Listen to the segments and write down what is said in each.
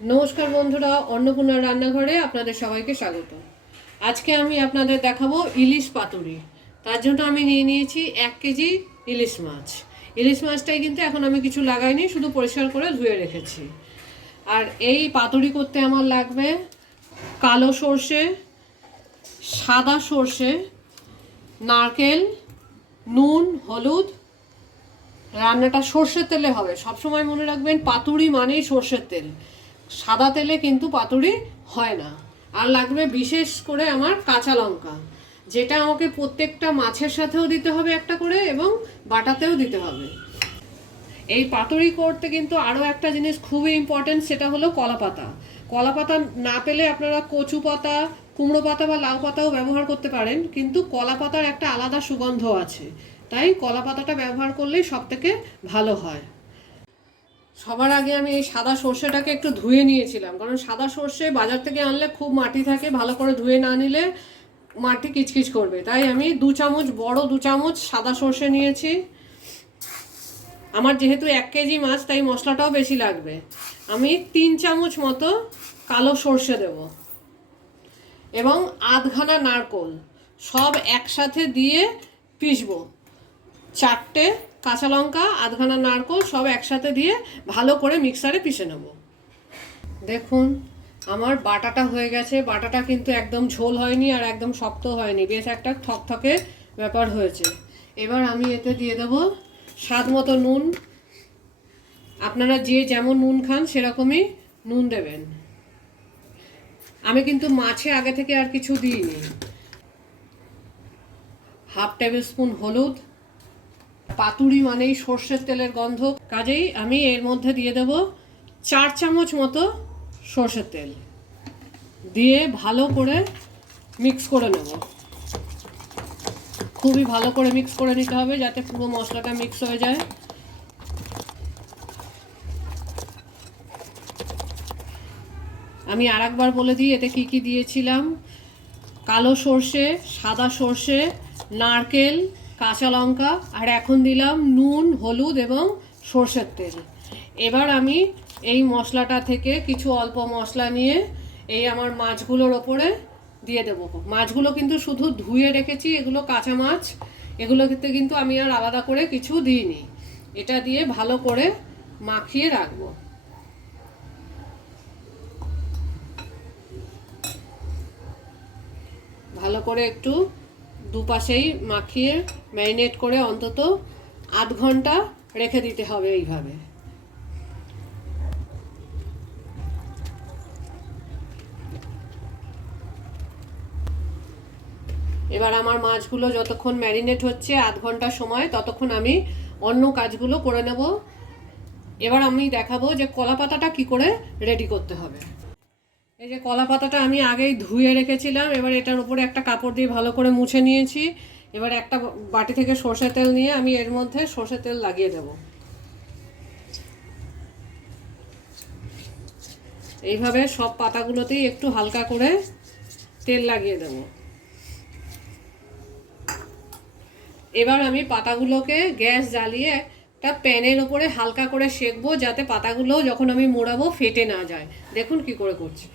नमस्कार बंधुरा अन्नपूर्णार रान्नाघरे आपनादेर सबाइके स्वागत। आज के आमी आपनादेर देखाबो इलिश पातुरी। तार जोन्नो आमी निये नियेछि 1 केजी इलिश माछ। इलिश माछटाई किन्तु एखन आमी किछु लागाइनि, शुधु परिष्कार करे धुए रेखेछि। आर एई पातुरी करते आमार लागबे कालो सर्षे, सादा सर्षे, नारकेल, नुन, हलुद। रान्नाटा सर्षेर तेले होबे। सब समय मने राखबेन पातुरी मानेई सर्षेर तेल, सादा तेले किन्तु पातुरी हय ना। आर लागबे विशेष करे आमार काँचा लंका, जेटा आमाके प्रत्येकटा माछेर साथेओ दिते होबे एकटा करे एबं बाटातेओ दिते होबे। এই পাতুরি করতে কিন্তু আরও একটা জিনিস খুবই ইম্পর্টেন্ট, সেটা হলো কলা পাতা। কলা পাতা না পেলে আপনারা কচু পাতা, কুমড়ো পাতা বা লাউ পাতাও ব্যবহার করতে পারেন, কিন্তু কলা পাতার একটা আলাদা সুগন্ধ আছে, তাই কলা পাতাটা ব্যবহার করলেই সবথেকে ভালো হয়। সবার আগে আমি এই সাদা সর্ষেটাকে একটু ধুয়ে নিয়েছিলাম, কারণ সাদা সর্ষে বাজার থেকে আনলে খুব মাটি থাকে, ভালো করে ধুয়ে না নিলে মাটি কিচকিচ করবে। তাই আমি 2 চামচ, বড় 2 চামচ সাদা সর্ষে নিয়েছি। আমার যেহেতু 1 কেজি মাছ তাই মশলাটাও বেশি লাগবে। আমি 3 চামচ মতো কালো সর্ষে দেব এবং আধখানা নারকেল সব একসাথে দিয়ে পিষবো। 4টে কাঁচা লঙ্কা, আধখানা নারকেল সব একসাথে দিয়ে ভালো করে মিক্সারে পিষে নেব। দেখুন আমার বাটাটা হয়ে গেছে। বাটাটা কিন্তু একদম ঝোল হয়নি আর একদম শক্ত হয়নি, বেশ একটা থকথকে ব্যাপার হয়েছে। এবার আমি এতে দিয়ে দেব স্বাদ মতো নুন। আপনারা যে যেমন নুন খান সেরকমই নুন দেবেন। আমি কিন্তু মাছে আগে থেকে আর কিছু দিইনি। 1/2 টেবিল স্পুন হলুদ। পাতুরি মানেই সর্ষের তেলের গন্ধ, কাজেই আমি এর মধ্যে দিয়ে দেব 4 চামচ মতো সর্ষের তেল দিয়ে ভালো করে মিক্স করে নেব। খুবই ভালো করে মিক্স করে নিতে হবে যাতে পুরো মশলাটা মিক্স হয়ে যায়। আমি আরেকবার বলে দিই এতে কি কি দিয়েছিলাম। কালো সর্ষে, সাদা সর্ষে, নারকেল, কাঁচা লঙ্কা, আর এখন দিলাম নুন, হলুদ এবং সর্ষের তেল। এবার আমি এই মশলাটা থেকে কিছু অল্প মশলা নিয়ে এই আমার মাছগুলোর ওপরে দিয়ে দেবো। মাছগুলো কিন্তু শুধু ধুয়ে রেখেছি, এগুলো কাঁচা মাছ, এগুলোতে কিন্তু আমি আর আলাদা করে কিছু দিইনি। এটা দিয়ে ভালো করে মাখিয়ে রাখবো। ভালো করে একটু দুপাশেই মাখিয়ে ম্যারিনেট করে অন্তত 8 ঘন্টা রেখে দিতে হবে এইভাবে। এবার আমার মাছগুলো যতক্ষণ ম্যারিনেট হচ্ছে 8 ঘন্টা সময়, ততক্ষণ আমি অন্য কাজগুলো করে নেব। এবার আমি দেখাবো যে কলা পাতাটা কি করে রেডি করতে হবে। এই যে কলা পাতাটা আমি আগেই ধুয়ে রেখেছিলাম, এবার এটার উপরে একটা কাপড় দিয়ে ভালো করে মুছে নিয়েছি। এবার একটা বাটি থেকে সর্ষের তেল নিয়ে আমি এর মধ্যে সর্ষের তেল লাগিয়ে দেব। এইভাবে সব পাতাগুলোতেই একটু হালকা করে তেল লাগিয়ে দেব। এবার আমি পাতাগুলোকে গ্যাস জ্বালিয়ে একটা প্যানের উপরে হালকা করে সেঁকবো, যাতে পাতাগুলো যখন আমি মোড়াবো ফেটে না যায়। দেখুন কি করে করছি।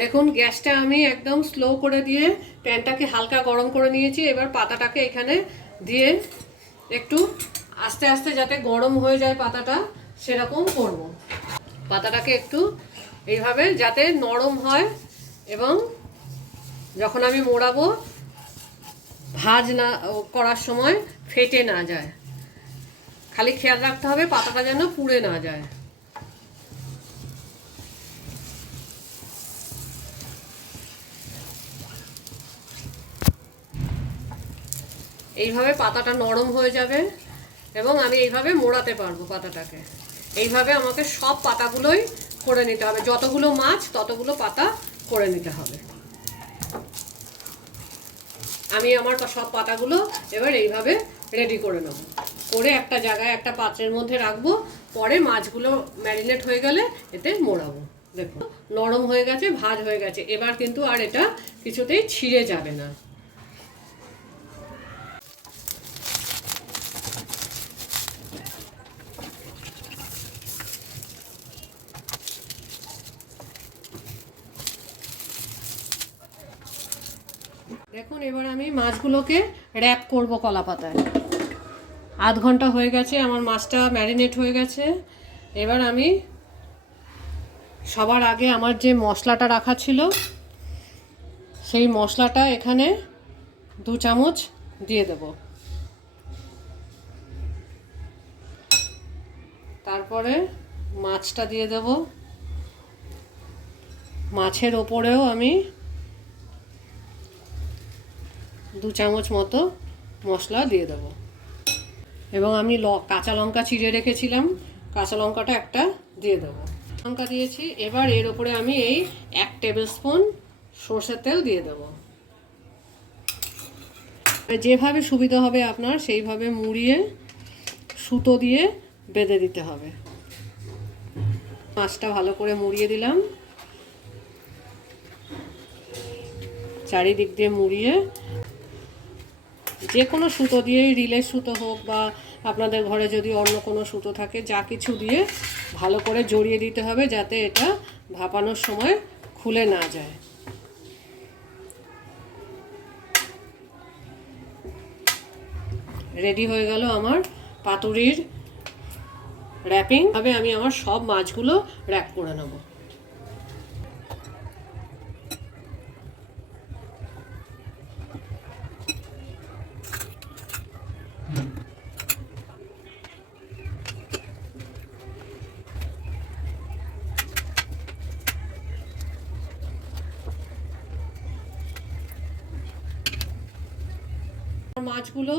দেখুন গ্যাসটা আমি একদম স্লো করে দিয়ে প্যানটাকে হালকা গরম করে নিয়েছি। এবার পাতাটাকে এখানে দিয়ে একটু আস্তে আস্তে যাতে গরম হয়ে যায় পাতাটা, সেরকম করব। পাতাটাকে একটু এইভাবে যাতে নরম হয় এবং যখন আমি মোড়াবো ভাজ না করার সময় ফেটে না যায়। খালি খেয়াল রাখতে হবে পাতাটা যেন পুড়ে না যায়। এইভাবে পাতাটা নরম হয়ে যাবে এবং আমি এইভাবে মোড়াতে পারবো পাতাটাকে। এইভাবে আমাকে সব পাতাগুলোই করে নিতে হবে, যতগুলো মাছ ততগুলো পাতা করে নিতে হবে। আমি আমার সব পাতাগুলো এবার এইভাবে রেডি করে নেব, করে একটা জায়গায় একটা পাত্রের মধ্যে রাখবো। পরে মাছগুলো ম্যারিনেট হয়ে গেলে এতে মোড়াবো। দেখুন নরম হয়ে গেছে, ভাজ হয়ে গেছে। এবার কিন্তু আর এটা কিছুতেই ছিঁড়ে যাবে না। দেখুন এবার আমি মাছগুলোকে র্যাপ করব কলা পাতায়। আধ ঘন্টা হয়ে গেছে, আমার মাছটা ম্যারিনেট হয়ে গেছে। এবার আমি সবার আগে আমার যে মশলাটা রাখা ছিল সেই মশলাটা এখানে 2 চামচ দিয়ে দেব। তারপরে মাছটা দিয়ে দেব। মাছের ওপরেও আমি 2 চামচ মতো মশলা দিয়ে দেব এবং আমি কাঁচা লঙ্কা চিড়ে রেখেছিলাম, কাঁচা লঙ্কাটা একটা দিয়ে দেবো। লঙ্কা দিয়েছি। এবার এর ওপরে আমি এই 1 টেবিল স্পুন সরষের তেল দিয়ে দেবো। যেভাবে সুবিধা হবে আপনার সেইভাবে মুড়িয়ে সুতো দিয়ে বেঁধে দিতে হবে। মাছটা ভালো করে মুড়িয়ে দিলাম, চারিদিক দিয়ে মুড়িয়ে যে কোনো সুতো দিয়ে, রিলের সুতো হোক বা আপনাদের ঘরে যদি অন্য কোনো সুতো থাকে, যা কিছু দিয়ে ভালো করে জড়িয়ে দিতে হবে যাতে এটা ভাপানোর সময় খুলে না যায়। রেডি হয়ে গেল আমার পাতুরির র্যাপিং। ভাবে আমি আমার সব মাছগুলো র্যাপ করে নেব। মাছগুলো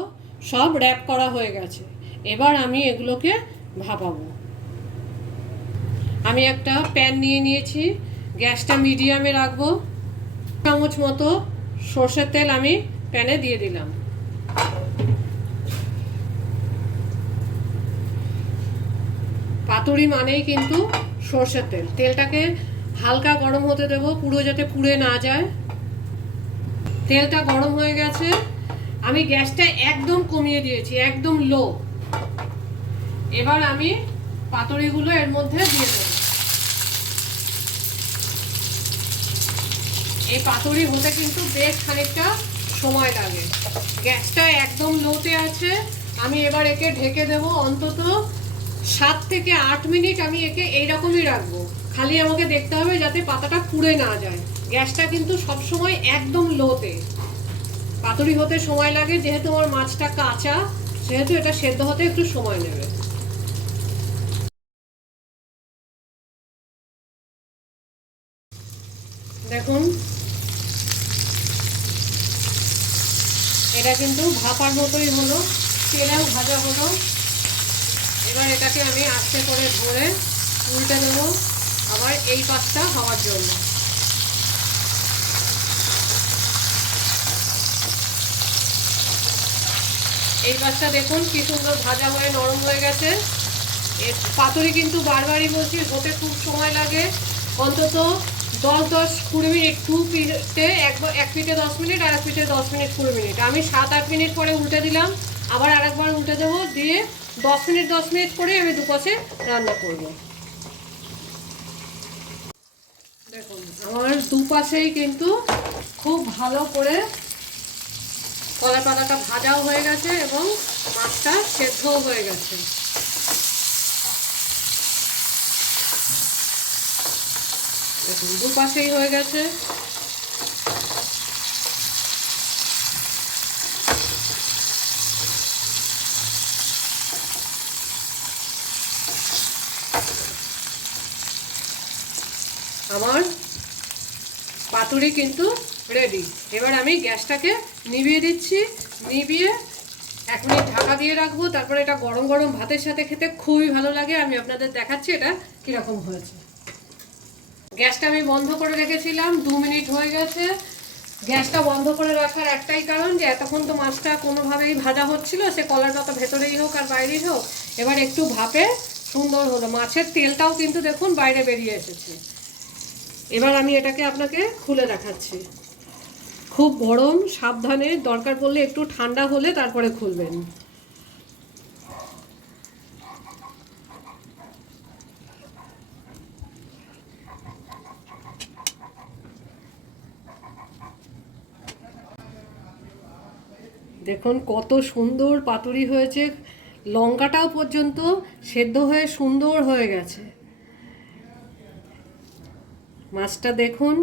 সব র্যাপ করা হয়ে গেছে। এবার আমি এগুলোকে ভাপাবো। আমি একটা প্যান নিয়ে নিয়েছি, গ্যাসটা মিডিয়ামে রাখবো। 1 চামচ মতো সরষের তেল আমি প্যানে দিয়ে দিলাম। পাতুরি মানেই কিন্তু সরষের তেল। তেলটাকে হালকা গরম হতে দেব, পুরো যাতে পুড়ে না যায়। তেলটা গরম হয়ে গেছে, আমি গ্যাসটা একদম কমিয়ে দিয়েছি, একদম লো। এবার আমি পাতুরিগুলো এর মধ্যে দিয়ে দেব। এই পাতুরি হতে কিন্তু বেশ খানিকটা সময় লাগে। গ্যাসটা একদম লোতে আছে। আমি এবার একে ঢেকে দেব অন্তত 7 থেকে 8 মিনিট। আমি একে এইরকমই রাখবো, খালি আমাকে দেখতে হবে যাতে পাতাটা পুড়ে না যায়। গ্যাসটা কিন্তু সবসময় একদম লোতে। পাতুরি হতে সময় লাগে, যেহেতু আমার মাছটা কাঁচা সেহেতু এটা সেদ্ধ হতে একটু সময় নেবে। দেখুন এটা কিন্তু ভাপার মতোই হলো, তেলেও ভাজা হলো। এবার এটাকে আমি আস্তে করে ধরে উল্টে দেবো আবার এই পাশটা হওয়ার জন্য। এই পাশটা দেখুন কি সুন্দর ভাজা হয়ে নরম হয়ে গেছে। এর পাতুরি কিন্তু বারবারই বলছি হতে খুব সময় লাগে, অন্তত 10-20 মিনিট। 2 পিঠে এক পিঠে 10 মিনিট আর এক পিঠে 10 মিনিট 20 মিনিট। আমি 7-8 মিনিট পরে উল্টে দিলাম, আবার আরেকবার উল্টে দেবো, দিয়ে 10 মিনিট করে আমি দুপাশে রান্না করব। দেখুন আমার দুপাশেই কিন্তু খুব ভালো করে কলা পাতাটা ভাজাও হয়ে গেছে এবং মাছটা সেদ্ধও হয়ে গেছে। দেখুন দুপাশেই হয়ে গেছে। আমার পাতুরি কিন্তু রেডি। এবার আমি গ্যাসটাকে নিভিয়ে দিচ্ছি। নিভিয়ে 1 মিনিট ঢাকা দিয়ে রাখবো। তারপরে এটা গরম গরম ভাতের সাথে খেতে খুবই ভালো লাগে। আমি আপনাদের দেখাচ্ছি এটা কীরকম হয়েছে। গ্যাসটা আমি বন্ধ করে রেখেছিলাম, 2 মিনিট হয়ে গেছে। গ্যাসটা বন্ধ করে রাখার একটাই কারণ যে এতক্ষণ তো মাছটা কোনোভাবেই ভাজা হচ্ছিল, সে কলার পাতা ভেতরেই হোক আর বাইরেই হোক। এবার একটু ভাপে সুন্দর হলো, মাছের তেলটাও কিন্তু দেখুন বাইরে বেরিয়ে এসেছে। এবার আমি এটাকে আপনাকে খুলে দেখাচ্ছি। খুব গরম, সাবধানে, দরকার পড়লে একটু ঠান্ডা হলে তারপরে খুলবেন। দেখুন কত সুন্দর পাতুরি হয়েছে, লঙ্কাটাও পর্যন্ত সেদ্ধ হয়ে সুন্দর হয়ে গেছে। মাছটা দেখুন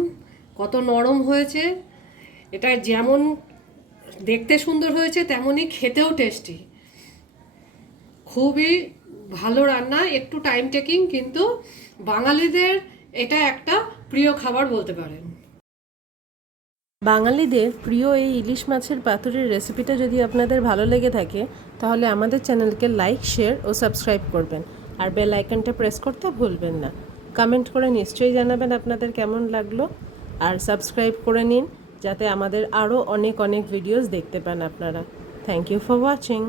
কত নরম হয়েছে। এটা যেমন দেখতে সুন্দর হয়েছে তেমনই খেতেও টেস্টি। খুবই ভালো রান্না, একটু টাইম টেকিং, কিন্তু বাঙালিদের এটা একটা প্রিয় খাবার বলতে পারেন। বাঙালিদের প্রিয় এই ইলিশ মাছের পাতুরির রেসিপিটা যদি আপনাদের ভালো লেগে থাকে তাহলে আমাদের চ্যানেলকে লাইক, শেয়ার ও সাবস্ক্রাইব করবেন, আর বেল আইকনটা প্রেস করতে ভুলবেন না। কমেন্ট করে নিশ্চয়ই জানাবেন আপনাদের কেমন লাগলো, আর সাবস্ক্রাইব করে নিন যাতে আমাদের আরও অনেক ভিডিওস দেখতে পান আপনারা। Thank you for watching.